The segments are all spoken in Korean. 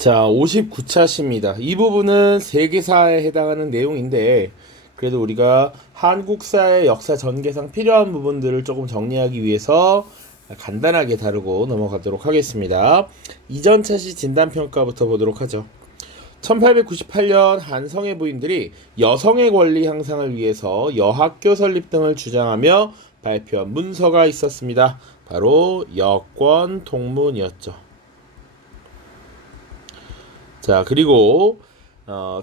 자, 59차시입니다. 이 부분은 세계사에 해당하는 내용인데, 그래도 우리가 한국사의 역사 전개상 필요한 부분들을 조금 정리하기 위해서 간단하게 다루고 넘어가도록 하겠습니다. 이전차시 진단평가부터 보도록 하죠. 1898년 한성의 부인들이 여성의 권리 향상을 위해서 여학교 설립 등을 주장하며 발표한 문서가 있었습니다. 바로 여권 동문이었죠. 자, 그리고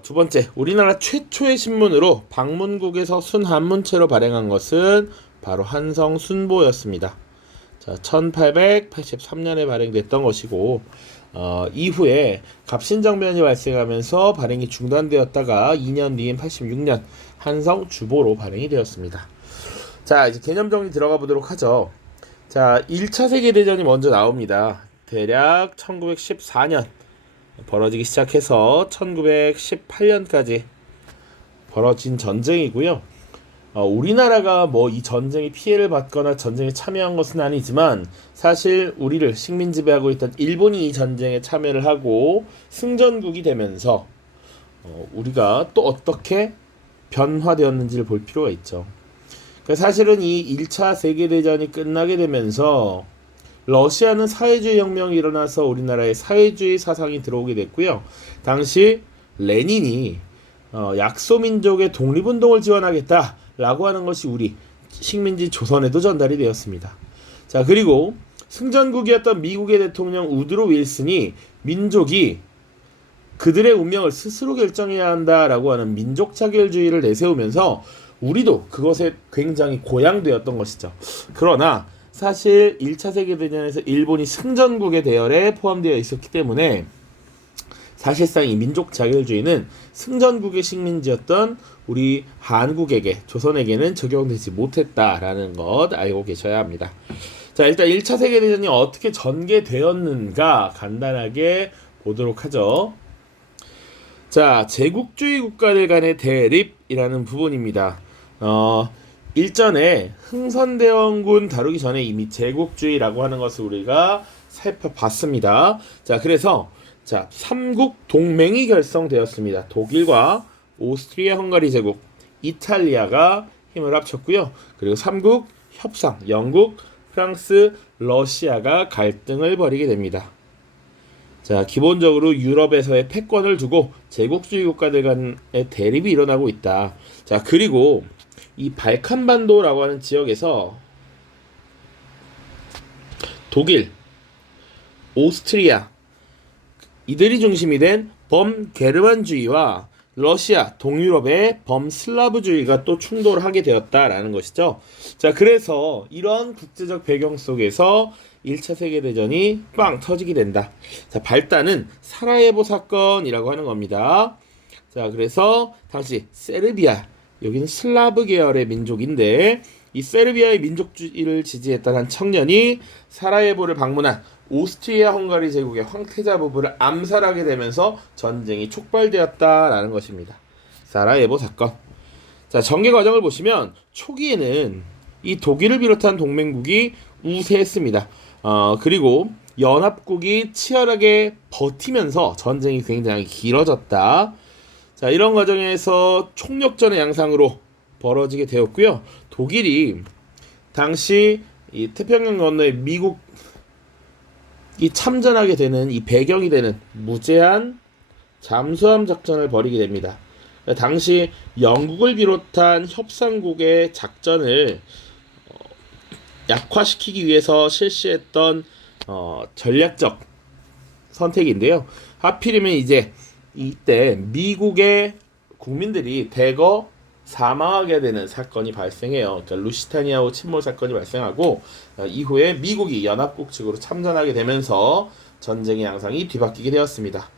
두 번째, 우리나라 최초의 신문으로 방문국에서 순한문체로 발행한 것은 바로 한성순보였습니다. 자, 1883년에 발행됐던 것이고, 이후에 갑신정변이 발생하면서 발행이 중단되었다가 2년 뒤인 86년 한성주보로 발행이 되었습니다. 자, 이제 개념 정리 들어가 보도록 하죠. 자, 1차 세계대전이 먼저 나옵니다. 대략 1914년 벌어지기 시작해서 1918년까지 벌어진 전쟁이고요. 우리나라가 뭐 이 전쟁에 피해를 받거나 전쟁에 참여한 것은 아니지만 사실 우리를 식민 지배하고 있던 일본이 이 전쟁에 참여를 하고 승전국이 되면서 우리가 또 어떻게 변화되었는지를 볼 필요가 있죠. 사실은 이 1차 세계대전이 끝나게 되면서 러시아는 사회주의 혁명이 일어나서 우리나라에 사회주의 사상이 들어오게 됐고요. 당시 레닌이 약소민족의 독립운동을 지원하겠다라고 하는 것이 우리 식민지 조선에도 전달이 되었습니다. 자, 그리고 승전국이었던 미국의 대통령 우드로 윌슨이 민족이 그들의 운명을 스스로 결정해야 한다라고 하는 민족 차별주의를 내세우면서 우리도 그것에 굉장히 고양되었던 것이죠. 그러나 사실 1차 세계대전에서 일본이 승전국의 대열에 포함되어 있었기 때문에 사실상 이 민족 자결주의는 승전국의 식민지였던 우리 한국에게, 조선에게는 적용되지 못했다라는 것 알고 계셔야 합니다. 자, 일단 1차 세계대전이 어떻게 전개되었는가 간단하게 보도록 하죠. 자, 제국주의 국가들 간의 대립이라는 부분입니다. 일전에 흥선대원군 다루기 전에 이미 제국주의라고 하는 것을 우리가 살펴봤습니다. 자, 그래서 자, 3국 동맹이 결성되었습니다. 독일과 오스트리아 헝가리 제국, 이탈리아가 힘을 합쳤고요. 그리고 3국 협상, 영국, 프랑스, 러시아가 갈등을 벌이게 됩니다. 자, 기본적으로 유럽에서의 패권을 두고 제국주의 국가들 간의 대립이 일어나고 있다. 자, 그리고 이 발칸반도라고 하는 지역에서 독일, 오스트리아 이들이 중심이 된 범게르만주의와 러시아, 동유럽의 범슬라브주의가 또 충돌하게 되었다라는 것이죠. 자, 그래서 이런 국제적 배경 속에서 1차 세계대전이 빵 터지게 된다. 자, 발단은 사라예보 사건이라고 하는 겁니다. 자, 그래서 당시 세르비아, 여기는 슬라브 계열의 민족인데 이 세르비아의 민족주의를 지지했던 한 청년이 사라예보를 방문한 오스트리아 헝가리 제국의 황태자 부부를 암살하게 되면서 전쟁이 촉발되었다라는 것입니다. 사라예보 사건. 자, 전개 과정을 보시면 초기에는 이 독일을 비롯한 동맹국이 우세했습니다. 그리고 연합국이 치열하게 버티면서 전쟁이 굉장히 길어졌다. 자, 이런 과정에서 총력전의 양상으로 벌어지게 되었고요. 독일이 당시 이 태평양 건너에 미국이 참전하게 되는 이 배경이 되는 무제한 잠수함 작전을 벌이게 됩니다. 당시 영국을 비롯한 협상국의 작전을 약화시키기 위해서 실시했던 전략적 선택인데요. 하필이면 이제 이때 미국의 국민들이 대거 사망하게 되는 사건이 발생해요. 그러니까 루시타니아호 침몰 사건이 발생하고 이후에 미국이 연합국 측으로 참전하게 되면서 전쟁의 양상이 뒤바뀌게 되었습니다.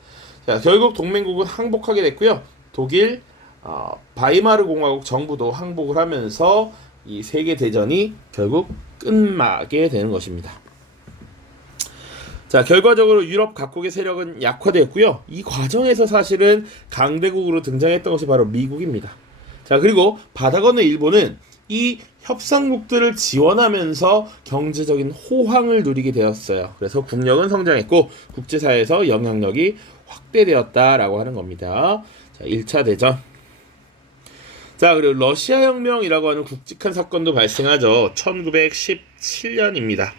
자, 결국 동맹국은 항복하게 됐고요. 독일 바이마르 공화국 정부도 항복을 하면서 이 세계 대전이 결국 끝나게 되는 것입니다. 자, 결과적으로 유럽 각국의 세력은 약화되었고요. 이 과정에서 사실은 강대국으로 등장했던 것이 바로 미국입니다. 자, 그리고 바다 건너 일본은 이 협상국들을 지원하면서 경제적인 호황을 누리게 되었어요. 그래서 국력은 성장했고 국제사회에서 영향력이 확대되었다라고 하는 겁니다. 자, 1차 대전. 자, 그리고 러시아 혁명이라고 하는 굵직한 사건도 발생하죠. 1917년입니다.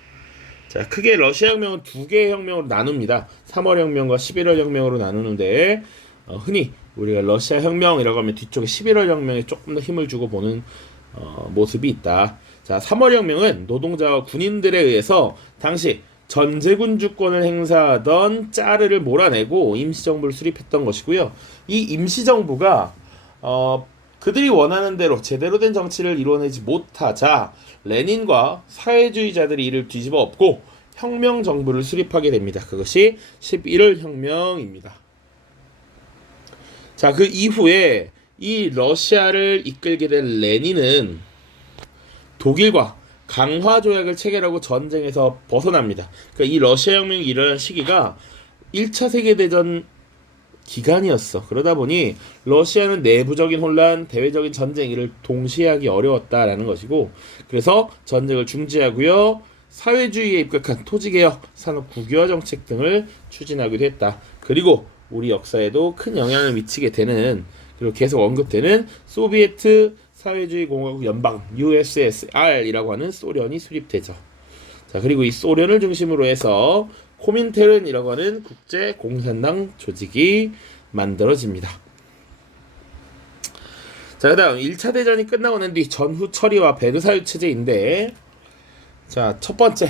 자, 크게 러시아 혁명은 두 개의 혁명으로 나눕니다. 3월 혁명과 11월 혁명으로 나누는데 흔히 우리가 러시아 혁명이라고 하면 뒤쪽에 11월 혁명에 조금 더 힘을 주고 보는 모습이 있다. 자, 3월 혁명은 노동자와 군인들에 의해서 당시 전제군 주권을 행사하던 짜르를 몰아내고 임시정부를 수립했던 것이고요. 이 임시정부가 그들이 원하는 대로 제대로 된 정치를 이뤄내지 못하자 레닌과 사회주의자들이 이를 뒤집어 엎고 혁명 정부를 수립하게 됩니다. 그것이 11월 혁명입니다. 자, 그 이후에 이 러시아를 이끌게 된 레닌은 독일과 강화 조약을 체결하고 전쟁에서 벗어납니다. 그러니까 이 러시아 혁명이 일어난 시기가 1차 세계대전 기간이었어. 그러다 보니 러시아는 내부적인 혼란, 대외적인 전쟁 이를 동시에 하기 어려웠다라는 것이고, 그래서 전쟁을 중지하고요, 사회주의에 입각한 토지개혁, 산업 국유화 정책 등을 추진하기도 했다. 그리고 우리 역사에도 큰 영향을 미치게 되는, 그리고 계속 언급되는 소비에트 사회주의 공화국 연방 USSR이라고 하는 소련이 수립되죠. 자, 그리고 이 소련을 중심으로 해서 코민테른이라고 하는 국제 공산당 조직이 만들어집니다. 자, 그다음 1차 대전이 끝나고 난 뒤 전후 처리와 베르사유 체제인데, 자, 첫 번째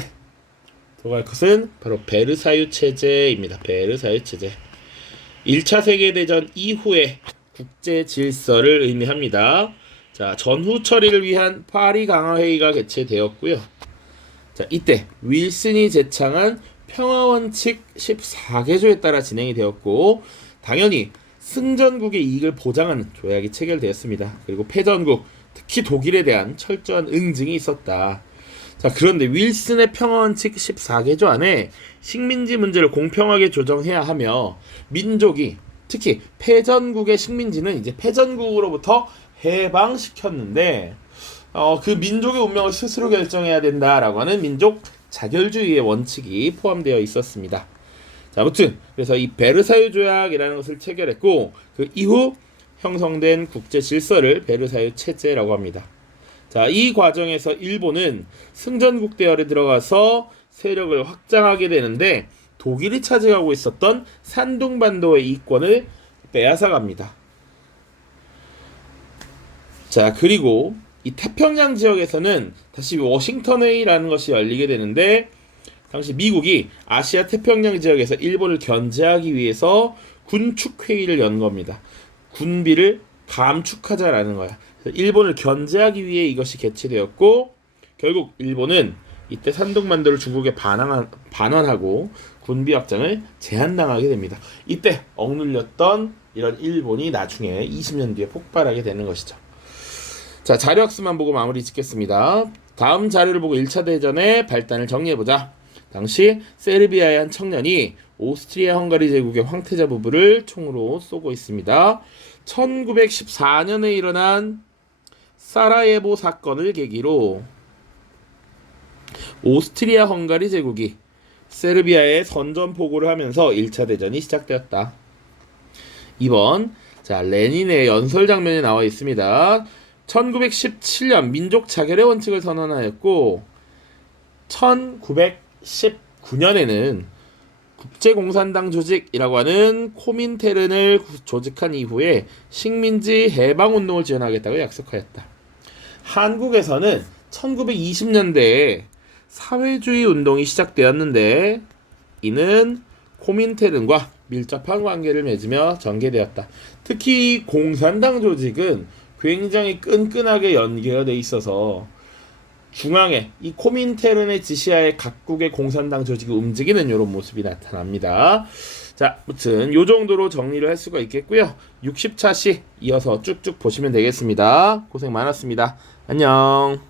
들어갈 것은 바로 베르사유 체제입니다. 베르사유 체제. 1차 세계대전 이후의 국제 질서를 의미합니다. 자, 전후 처리를 위한 파리 강화회의가 개최되었고요. 자, 이때 윌슨이 제창한 평화원칙 14개조에 따라 진행이 되었고, 당연히 승전국의 이익을 보장하는 조약이 체결되었습니다. 그리고 패전국, 특히 독일에 대한 철저한 응징이 있었다. 자, 그런데 윌슨의 평화원칙 14개조 안에 식민지 문제를 공평하게 조정해야 하며, 민족이, 특히 패전국의 식민지는 이제 패전국으로부터 해방시켰는데, 그 민족의 운명을 스스로 결정해야 된다라고 하는 민족 자결주의의 원칙이 포함되어 있었습니다. 자, 아무튼 그래서 이 베르사유 조약이라는 것을 체결했고, 그 이후 형성된 국제 질서를 베르사유 체제라고 합니다. 자, 이 과정에서 일본은 승전국 대열에 들어가서 세력을 확장하게 되는데, 독일이 차지하고 있었던 산둥반도의 이권을 빼앗아갑니다. 자, 그리고 이 태평양 지역에서는 다시 워싱턴 회의라는 것이 열리게 되는데, 당시 미국이 아시아 태평양 지역에서 일본을 견제하기 위해서 군축 회의를 연 겁니다. 군비를 감축하자라는 거야. 일본을 견제하기 위해 이것이 개최되었고, 결국 일본은 이때 산둥반도를 중국에 반환하고 군비 확장을 제한당하게 됩니다. 이때 억눌렸던 이런 일본이 나중에 20년 뒤에 폭발하게 되는 것이죠. 자, 자료학습만 보고 마무리 짓겠습니다. 다음 자료를 보고 1차 대전의 발단을 정리해보자. 당시 세르비아의 한 청년이 오스트리아 헝가리 제국의 황태자 부부를 총으로 쏘고 있습니다. 1914년에 일어난 사라예보 사건을 계기로 오스트리아 헝가리 제국이 세르비아에 선전포고를 하면서 1차 대전이 시작되었다. 2번, 자, 레닌의 연설 장면이 나와 있습니다. 1917년 민족 자결의 원칙을 선언하였고, 1919년에는 국제공산당 조직이라고 하는 코민테른을 조직한 이후에 식민지 해방운동을 지원하겠다고 약속하였다. 한국에서는 1920년대에 사회주의 운동이 시작되었는데, 이는 코민테른과 밀접한 관계를 맺으며 전개되었다. 특히 공산당 조직은 굉장히 끈끈하게 연계되어 있어서 중앙에 이 코민테른의 지시하에 각국의 공산당 조직이 움직이는 이런 모습이 나타납니다. 자, 아무튼 이 정도로 정리를 할 수가 있겠고요. 60차 시 이어서 쭉쭉 보시면 되겠습니다. 고생 많았습니다. 안녕.